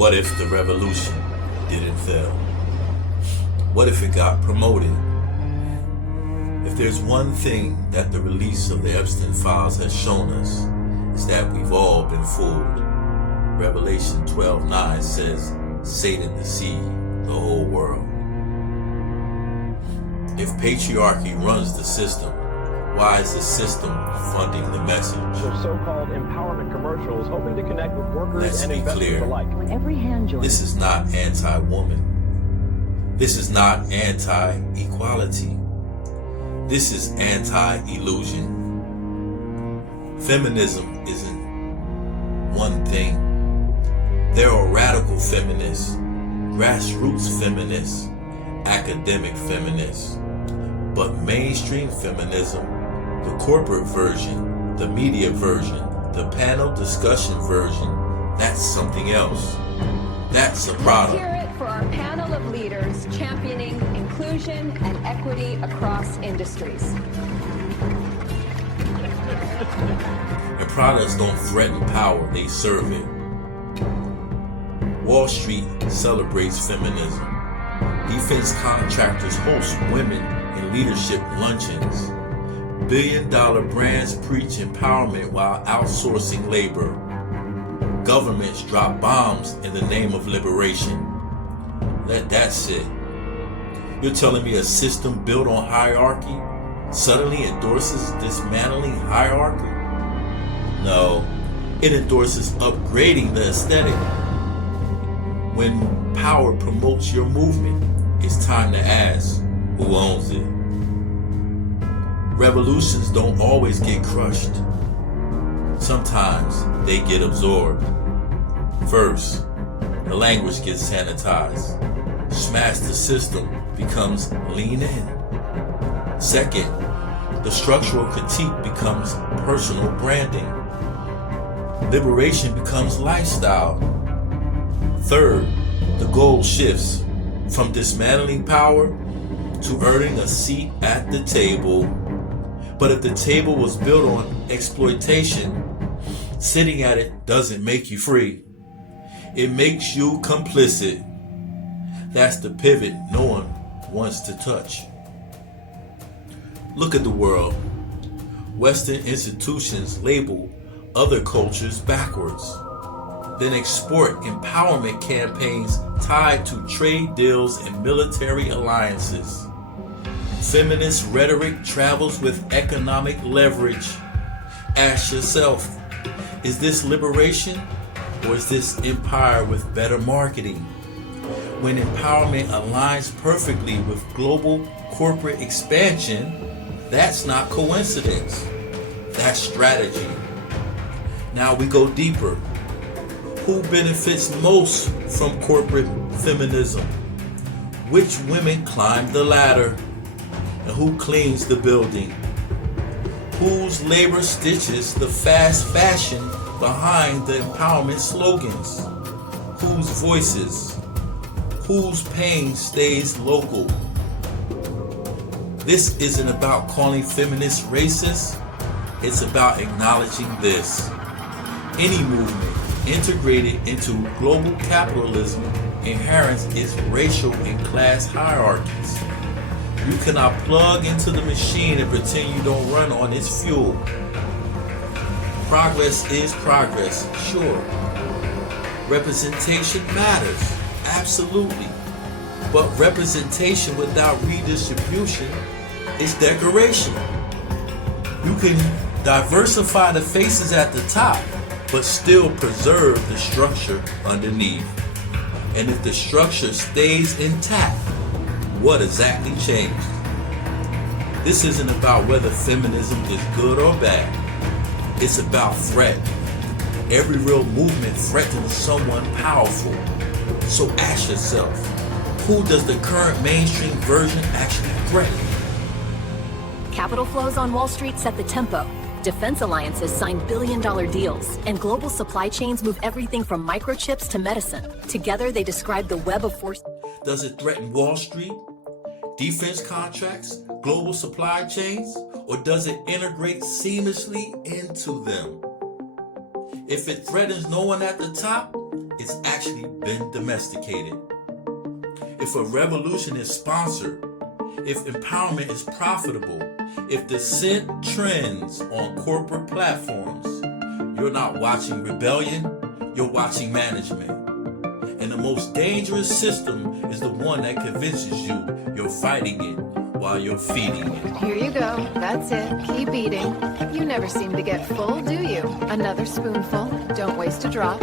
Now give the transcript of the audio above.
What if the revolution didn't fail? What if it got promoted? If there's one thing that the release of the Epstein files has shown us, it's that we've all been fooled. Revelation 12:9 says, Satan deceived the whole world. If patriarchy runs the system, why is the system funding the message? Of so-called empowerment commercials hoping to connect with workers Let's and be investors clear. alike. When every hand joins, This is not anti-woman. This is not anti-equality. This is anti-illusion. Feminism isn't one thing. There are radical feminists, grassroots feminists, academic feminists. But mainstream feminism, the corporate version, the media version, the panel discussion version, that's something else. That's a Let's product. hear it for our panel of leaders championing inclusion and equity across industries. And products don't threaten power, they serve it. Wall Street celebrates feminism. Defense contractors host women in leadership luncheons. Billion-dollar brands preach empowerment while outsourcing labor. Governments drop bombs in the name of liberation. Let that sit. You're telling me a system built on hierarchy suddenly endorses dismantling hierarchy? No, it endorses upgrading the aesthetic. When power promotes your movement, it's time to ask, who owns it? Revolutions don't always get crushed. Sometimes they get absorbed. First, the language gets sanitized. Smash the system becomes lean in. Second, the structural critique becomes personal branding. Liberation becomes lifestyle. Third, the goal shifts from dismantling power to earning a seat at the table. But if the table was built on exploitation, sitting at it doesn't make you free. It makes you complicit. That's the pivot no one wants to touch. Look at the world. Western institutions label other cultures backwards, then export empowerment campaigns tied to trade deals and military alliances. Feminist rhetoric travels with economic leverage. Ask yourself, is this liberation or is this empire with better marketing? When empowerment aligns perfectly with global corporate expansion, that's not coincidence. That's strategy. Now we go deeper. Who benefits most from corporate feminism? Which women climb the ladder? And who cleans the building? Whose labor stitches the fast fashion behind the empowerment slogans? Whose voices? Whose pain stays local? This isn't about calling feminists racist. It's about acknowledging this. Any movement integrated into global capitalism inherits its racial and class hierarchies. You cannot plug into the machine and pretend you don't run on its fuel. Progress is progress, sure. Representation matters, absolutely. But representation without redistribution is decoration. You can diversify the faces at the top, but still preserve the structure underneath. And if the structure stays intact, what exactly changed? This isn't about whether feminism is good or bad. It's about threat. Every real movement threatens someone powerful. So ask yourself, who does the current mainstream version actually threaten? capital flows on Wall Street set the tempo. Defense alliances sign billion-dollar deals, and global supply chains move everything from microchips to medicine. Together, they describe the web of force. Does it threaten Wall Street, defense contracts, global supply chains, or does it integrate seamlessly into them? If it threatens no one at the top, it's actually been domesticated. If a revolution is sponsored, if empowerment is profitable, if dissent trends on corporate platforms, you're not watching rebellion, you're watching management. And the most dangerous system is the one that convinces you you're fighting it while you're feeding it. Here you go. That's it. Keep eating. You never seem to get full, do you? Another spoonful. Don't waste a drop.